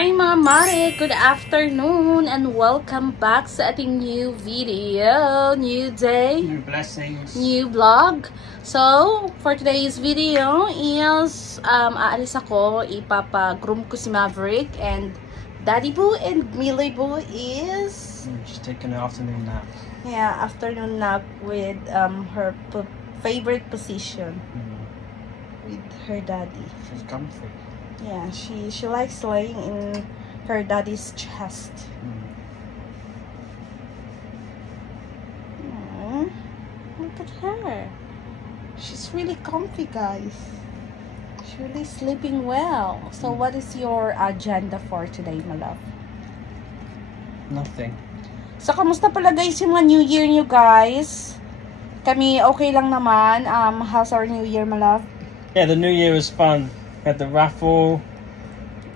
Hi mga mare! Good afternoon and welcome back sa ating new video. New day, new blessings, new vlog. So, for today's video is aalis ako, ipapa-groom ko si Maverick, and Daddy Boo and Millie Boo is just taking an afternoon nap. Yeah, afternoon nap with her favorite position with her daddy. She's comfy. Yeah, she likes laying in her daddy's chest. Look at her. She's really comfy, guys. She's really sleeping well. So what is your agenda for today, my love? Nothing. So kamusta pala guys yung mga New Year nyo, guys? Kami okay lang naman. How's our New Year, my love? Yeah, the New Year was fun. Had the raffle,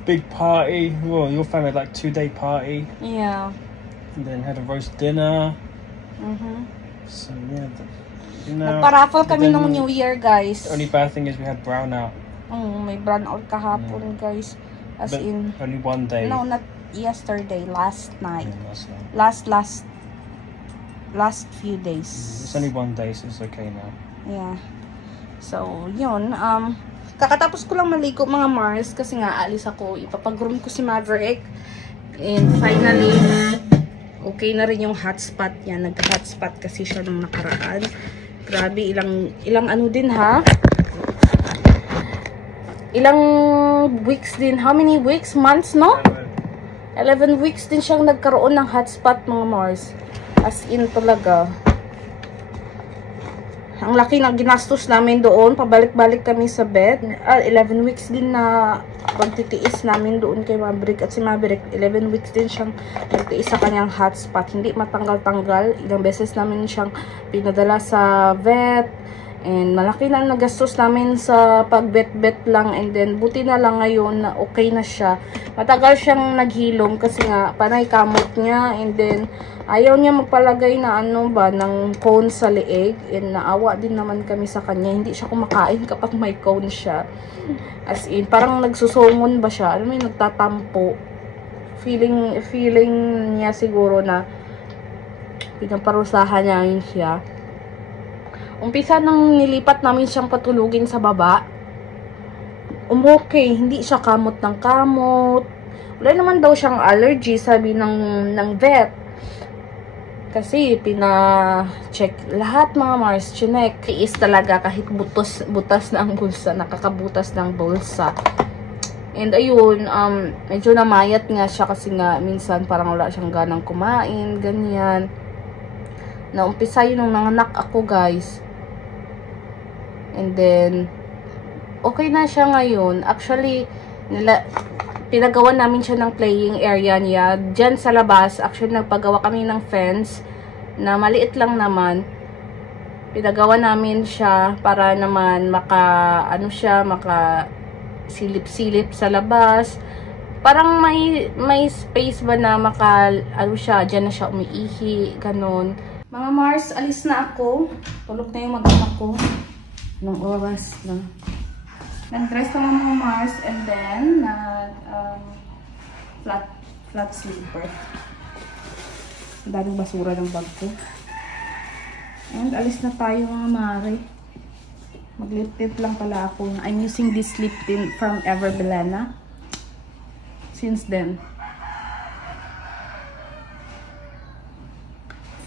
big party. Well, your family had like 2-day party. Yeah. And then had a roast dinner. So yeah, you know. Nagpa-raffle kami nung New Year, guys. The only bad thing is we had brownout. May brownout kahapon, guys. As but in only one day. No, not yesterday. Last night. Yeah, Last few days. It's only one day, so it's okay now. Yeah. So, yun. Kakatapos ko lang maligo mga Mars kasi nga alis ako. Ipapag-groom ko si Maverick. And finally, okay na rin yung hotspot niya. Nagka-hotspot kasi siya nung nakaraan. Grabe, ilang ano din ha? Ilang weeks din. How many weeks? Months, no? 11 weeks din siyang nagkaroon ng hotspot mga Mars. As in talaga. Ang laki na ginastos namin doon. Pabalik-balik kami sa bed. 11 weeks din na pagtitiis namin doon kay Maverick. At si Maverick, 11 weeks din siyang nagtiis sa kanyang hotspot. Hindi matanggal-tanggal. Ilang beses namin siyang pinadala sa vet. And malaki na nagastos namin sa pag-bet-bet lang. And then, buti na lang ngayon na okay na siya. Matagal siyang naghilom kasi nga, panay kamot niya. And then, ayaw niya magpalagay na ano ba, ng cone sa leeg. And naawa din naman kami sa kanya. Hindi siya kumakain kapag may cone siya. As in, parang nagsusumon ba siya? Alam mo yung nagtatampo. Feeling niya siguro na pinaparusahan niya yun siya. Umpisa nang nilipat namin siyang patulugin sa baba. Okay, hindi siya kamot ng kamot. Wala naman daw siyang allergy, sabi ng vet. Kasi pina-check lahat mga Mars, chinek. Tiis talaga kahit butas na ang bulsa, nakakabutas ng bulsa. And ayun, medyo namayat nga siya kasi nga minsan parang wala siyang ganang kumain, ganyan. Naumpisa yun nung nanganak ako, guys. And then, okay na siya ngayon. Actually, pinagawa namin siya ng playing area niya. Diyan sa labas, actually nagpagawa kami ng fence na maliit lang naman. Pinagawa namin siya para naman maka silip-silip sa labas. Parang may space ba na diyan na siya umiihi, ganun. Mga Mars, alis na ako. Tulog na yung mag-anak ko. Nung oras na. Nag-dress naman mga Mars and then flat sleeper. Ang daming basura ng bag ko. And alis na tayo mga Mari. Mag-lip tint lang pala ako. I'm using this lip tint from Ever Belena. Since then.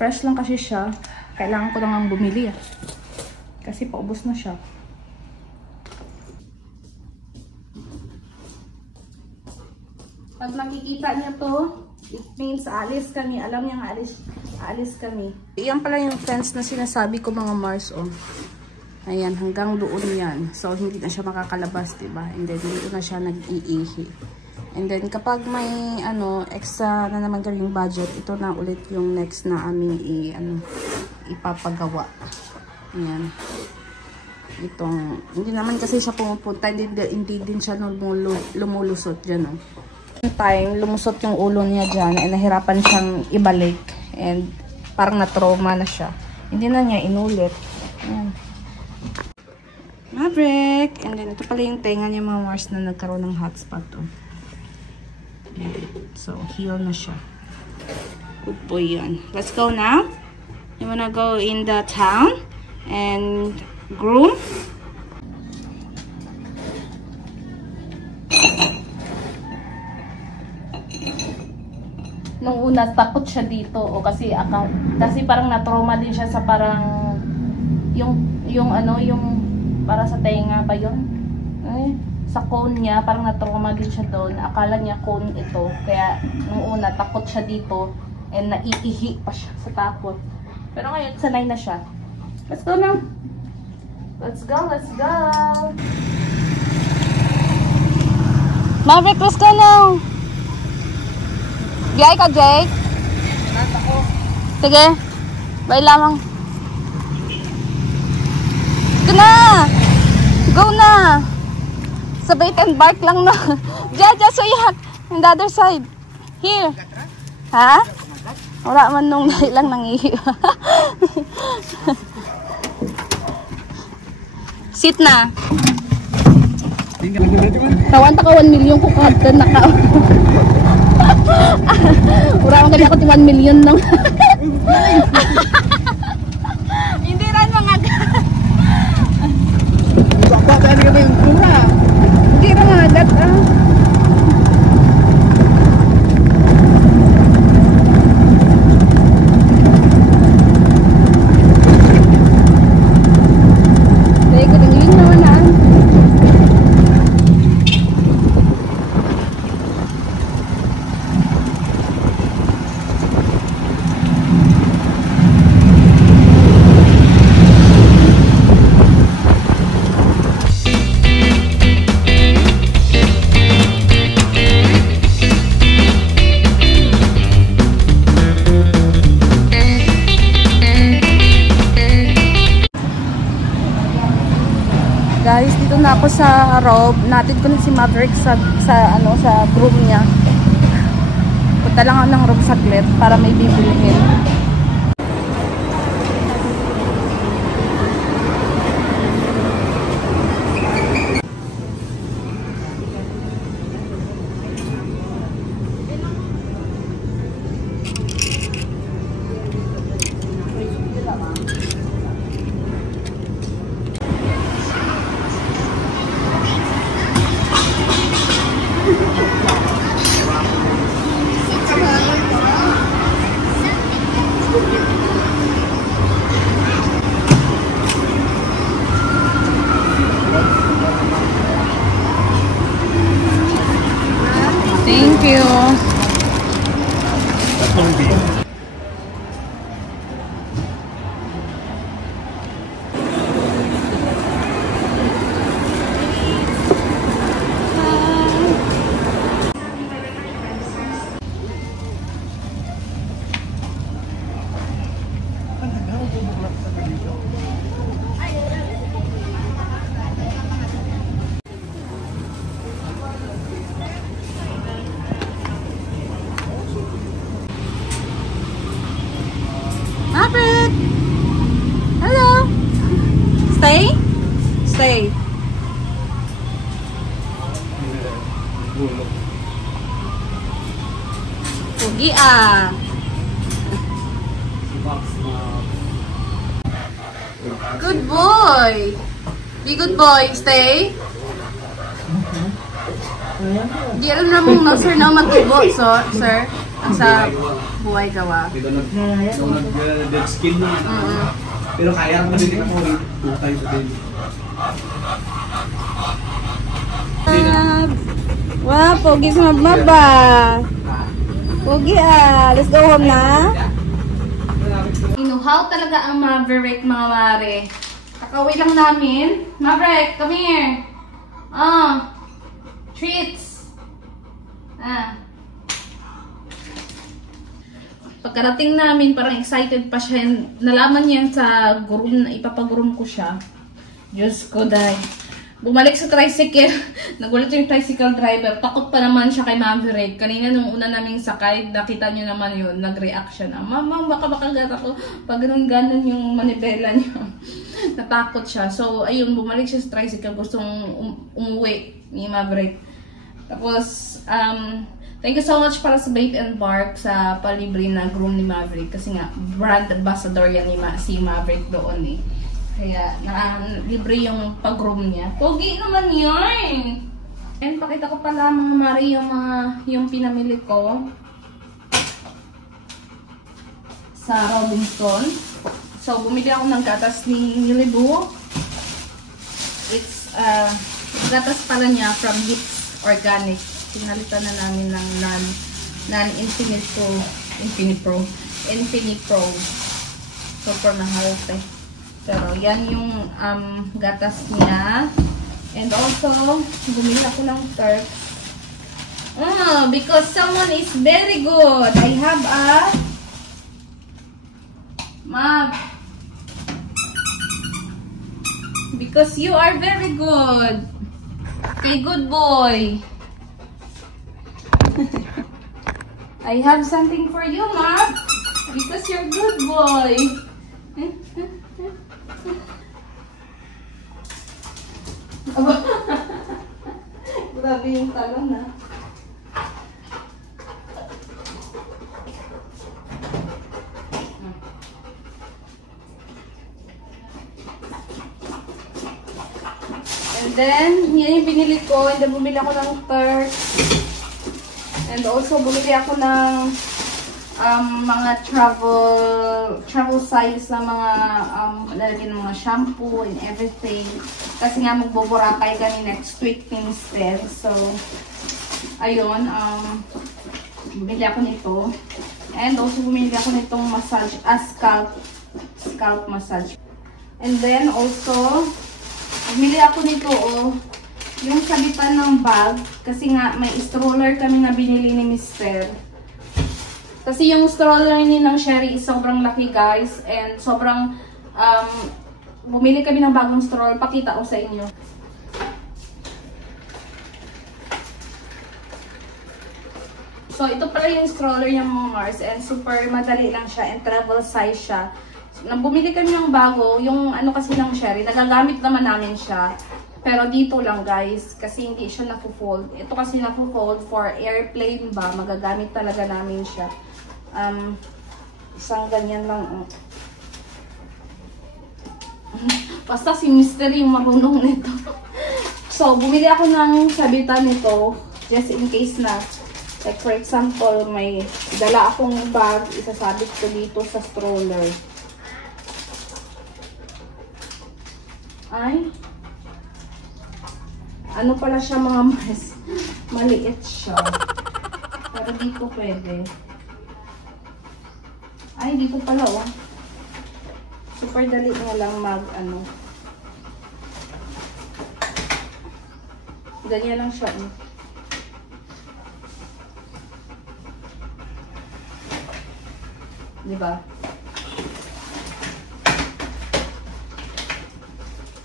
Fresh lang kasi siya. Kailangan ko lang bumili kasi paubos na siya. Pag nakikita niya to, it means alis kami. Alam niya nga alis kami. Iyan pala yung fence na sinasabi ko mga Mars. Oh. Ayan, hanggang doon yan. So, hindi na siya makakalabas, diba? And then, dito na siya nag-iihi. And then, kapag may extra na naman kaming budget, ito na ulit yung next na aming ipapagawa. Ayan. Itong, hindi naman kasi siya pumupunta, hindi din siya lumulusot dyan. Time, lumusot yung ulo niya dyan, and nahirapan siyang ibalik. And parang na-trauma na siya. Hindi na niya inulit. Ayan. Maverick! And then, ito pala yung tenga niya mga Mars na nagkaroon ng hotspot. So, heal na siya. Good boy yun. Let's go now. You wanna go in the town and groom? Nung una, takot siya dito. O kasi parang na-trauma din siya sa parang yung para sa tenga ba yun? Sa cone niya, parang na-trauma din siya doon. Akala niya cone ito. Kaya nung una, takot siya dito. And naiihi pa siya sa takot. Pero ngayon, sanay na siya. Let's go now. Let's go, let's go. Maverick, let's go now. Biyay ka, Jake? Sige. Bye lamang. Go na! Go na! Sa bait and bark lang na. Just so yak. On the other side. Here. Ha? Wala man nung lang nangihi. Sit na. Tawan ta ka 1 million ko kahapon naka. Ura man kali ako 1 million nang. Hindi ran mga Baka tani ka yung tura. Hindi ra mga gat. Guys, dito na ako sa Rob. Natin ko na si Maverick sa room niya. Punta lang ako ng room saglit para may bibilihin. Thank you. Maverick! Hello! Stay? Stay. Pugi ah. Good boy. Be good boy. Stay. Di alam na mong no, sir, na magtubo, so, sir. Ang sa buhay gawa. Ito nag-dead skin na. Pero kaya naman din ako 2 times a day. Wow, pogi sa mababa. Pogi ah. Let's go home na. Inuhaw talaga ang Maverick, mga mare. Kakawin lang namin. Maverick, come here. Treats. Pagkarating namin, parang excited pa siya. Nalaman niya sa groom na ipapagroom ko siya. Diyos ko, dahil. Bumalik sa tricycle. Nagulat yung tricycle driver. Takot pa naman siya kay Maverick. Kanina nung una naming sakay, nakita niyo naman yun. Nag-react siya na, Mama, baka makagat ako. Pag ganun-ganun yung manibela niya. Natakot siya. So, ayun, bumalik siya sa tricycle. Gustong umuwi ni Maverick. Tapos, Thank you so much para sa Bath and Bark sa palibre na groom ni Maverick. Kasi nga, brand ambassador yan si Maverick doon eh. Kaya, libre yung pag-groom niya. Pogi naman yun! And pakita ko pala mga mari yung pinamili ko sa Robinson. So, bumili ako ng gatas ni Libu. It's, gatas pala niya from Hits Organic. Pinalitan na namin ng non-Infinipro. Super mahal eh. Pero, yan yung gatas niya. And also, bumili ako ng Turks. Because someone is very good. I have a Mag. Because you are very good. Okay, good boy. I have something for you, Mag. Because you're good boy. Grabe yung talon na. And then, yan yung binili ko. And then, bumili ako ng Turks. And also, bumili ako ng mga travel size na mga lalagyan ng mga shampoo and everything. Kasi nga, magboborakay kami next week ni Mister. So, ayun. Bumili ako nito. And also, bumili ako nitong massage, scalp massage. And then, also, bumili ako nito, yung sabitan ng bag. Kasi nga, may stroller kami na binili ni Mister. Kasi yung stroller ni ng Sherry is sobrang laki, guys. And sobrang, bumili kami ng bagong stroller. Pakita ko sa inyo. So, ito pala yung stroller ng mga Mars. And super madali lang siya. And travel size siya. Nang bumili kami ng bago, yung ano kasi ng Sherry, nagagamit naman namin siya. Pero dito lang, guys, kasi hindi siya napo-fold. Ito kasi napo-fold for airplane ba, magagamit talaga namin siya. Isang ganyan lang. Basta si Mister yung marunong nito. So, bumili ako ng sabitan nito, just in case na, like for example, may dala akong bag, isasabit ko dito sa stroller. Ay, ano pala siya mga Mars, maliit siya, pero dito pwede. Ay, dito pala super dali nga lang ganyan lang siya diba?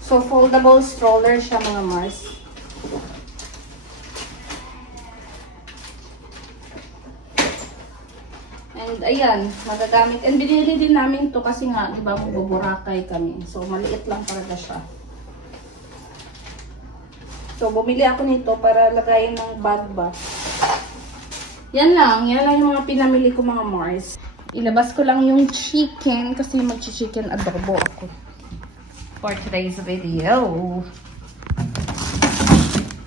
So, foldable stroller siya mga Mars. And ayan, magagamit. And binili din namin to kasi nga, di ba, magbuburakay kami. So, maliit lang talaga siya. So, bumili ako nito para lagayin ng bag ba. Yan lang yung mga pinamili ko mga Mars. Ilabas ko lang yung chicken kasi mag-chicken adobo ako for today's video.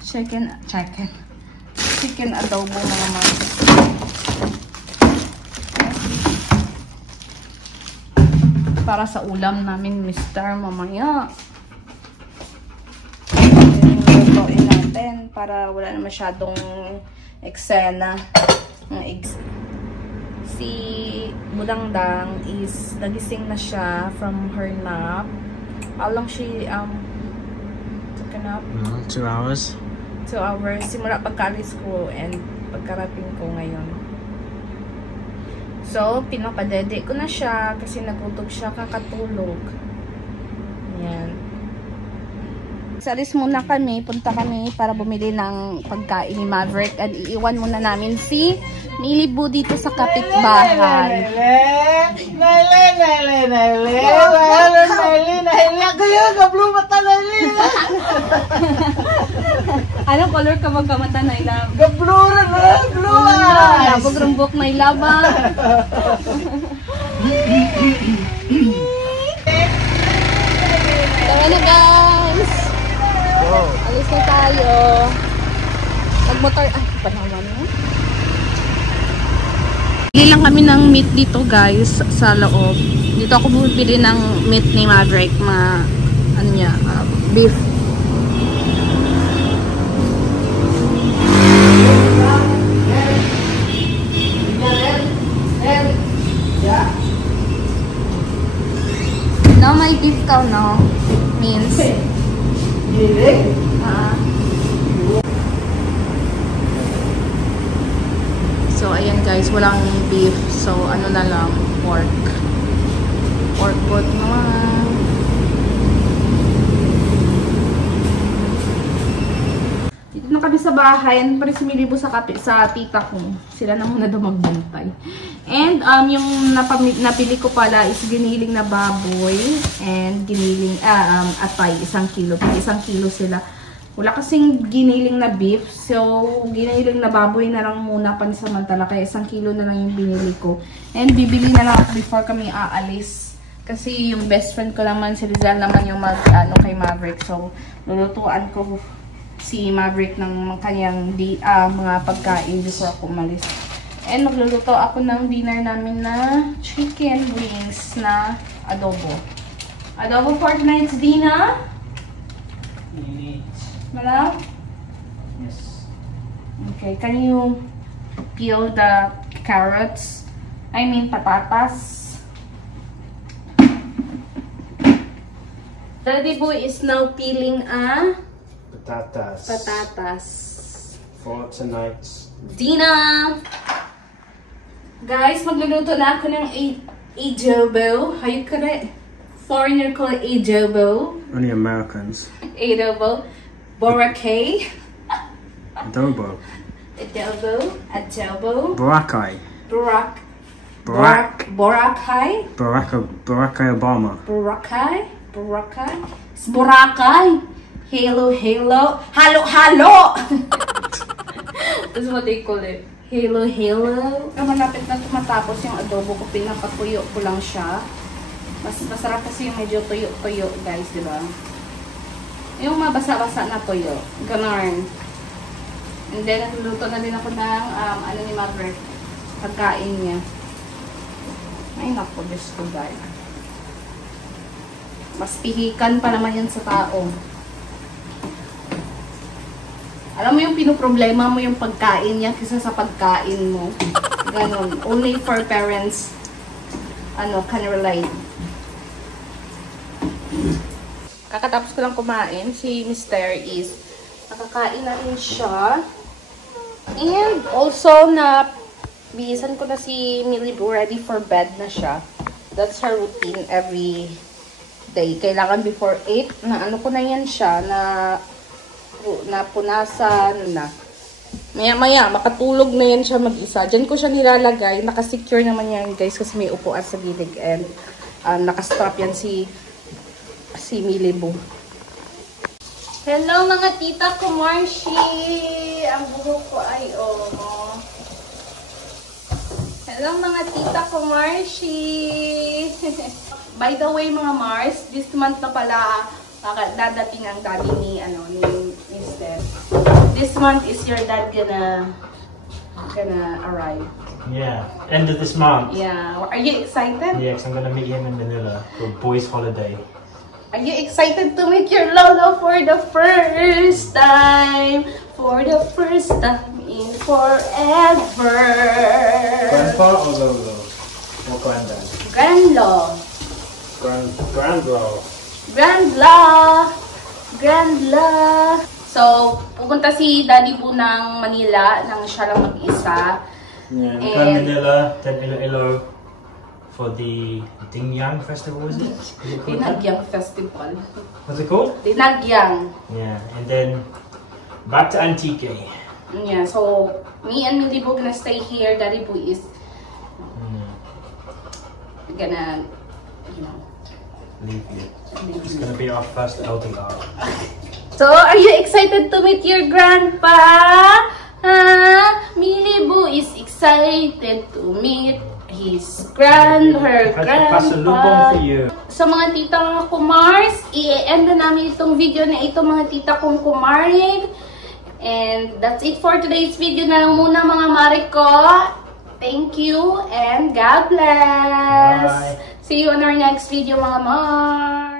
Chicken adobo mga Mars. Para sa ulam namin, Mister, mamaya. Lutuin natin para wala na masyadong eksena ng eggs. Si Budangdang is nagising na siya from her nap. How long she took a nap? 2 hours. 2 hours. Simula pagka-alis ko and pagkarating ko ngayon. So, pinapadede ko na siya kasi nagutom siya kakatulog. Ayan. guys, alis muna kami. Punta kami para bumili ng pagkain ni Maverick. At iiwan muna namin si Milibu dito sa kapitbahay. Anong color ka magkamata na ilab? Gablura na! Blue eyes! Pagrumbok na ilaba. Tara na guys! Alis na tayo. Magmotor. Ay, panawan mo. Bili lang kami ng meat dito guys sa loob. Dito ako bumibili ng meat ni Maverick. Ano niya, beef. No, may beef ka, no? Means. So, ayan guys, walang beef. So, ano na lang, pork. Pork naman. Dito na kami sa bahay. Ano pa rin si Milibu sa tita ko. Sila na muna daw magbantay. And, yung napili ko pala is giniling na baboy. And, giniling, atay, 1 kilo. 1 kilo sila. Wala kasing giniling na beef. So, giniling na baboy na lang muna pansamantala. Kaya 1 kilo na lang yung binili ko. And, bibili na lang before kami aalis. Kasi yung best friend ko naman, si Rizal naman yung kay Maverick. So, lulutuan ko si Maverick ng kanyang mga pagkain before ako umalis. And magluluto ako ng dinner namin na chicken wings na adobo. Adobo for tonight's dinner. Malap? Yes. Okay, can you peel the carrots? I mean patatas. Daddy boy is now peeling patatas For tonight's dinner. Guys, magluluto na ako ng adobo. How you call it? Foreigner call it adobo. only Americans. Adobo. Boracay. Adobo. Adobo. Boracay. Boracay. Barack Obama. Boracay. It's Boracay. Halo. That's what they call it. Halo. Malapit na matapos yung adobo ko. Pinakapuyo ko lang siya. Mas masarap kasi yung medyo tuyo, guys, di ba? Yung mabasa-basa na tuyo. Ganon. And then, nagluluto na din ako ng, ni Maverick. Pagkain niya. Ay, naku, Diyos ko, guys. Mas pihikan pa naman yan sa tao. Alam mo yung pinoproblema mo yung pagkain niya kaysa sa pagkain mo. Ganon. Only for parents, can relate. Kakatapos ko lang kumain, si Mr. is nakakain na rin siya. And also, bihisan ko na si Milibu, ready for bed na siya. That's her routine every day. Kailangan before 8, ko na yan siya, na punasan na. Maya-maya, makatulog na yan siya mag-isa. Diyan ko siya nilalagay. Nakasecure naman yan, guys, kasi may upuan sa gilid. And nakastrap yan si Milibu. Hello mga tita ko, Marshi! Ang buhok ko ay Hello mga tita ko, Marshi! By the way mga Mars, this month na pala dadating ang daddy ni Mr. This month is your dad gonna arrive. Yeah, end of this month. Yeah, are you excited? Yeah, 'cause I'm gonna meet him in Manila for boys' holiday. Are you excited to meet your lolo for the first time? For the first time in forever. Grandpa or Lolo? Or granddad? Grandlo. Grandla. So, pupunta si Daddy po ng Manila nang siya lang mag-isa. Yeah, we go Manila, then Iloilo, for the Dingyang Festival, was it? Is it called that? Dinagyang Festival. What's it called? Dinagyang. Yeah, and then back to Antique. Yeah, so me and Millie Boo gonna stay here. Daddy Boo is gonna, you know, Leave you. It's gonna be our first LDR. So, are you excited to meet your grandpa? Millie Boo is excited to meet her Pasalubong grandpa. for you. So, mga tita kumars, i-end na namin itong video na ito, mga tita kong kumarin. And that's it for today's video na lang muna, mga mare ko. Thank you and God bless. Bye. See you on our next video, mga mar.